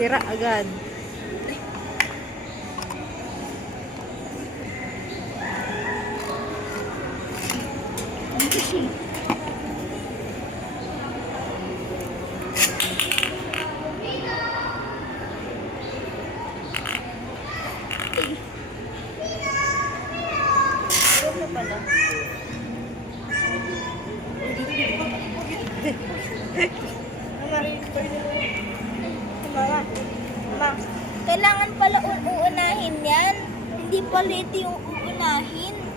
Sira agad. Ano kasi? Ano pala? Mama, mama, kailangan pala uunahin yan. Hindi pala ito yung uunahin.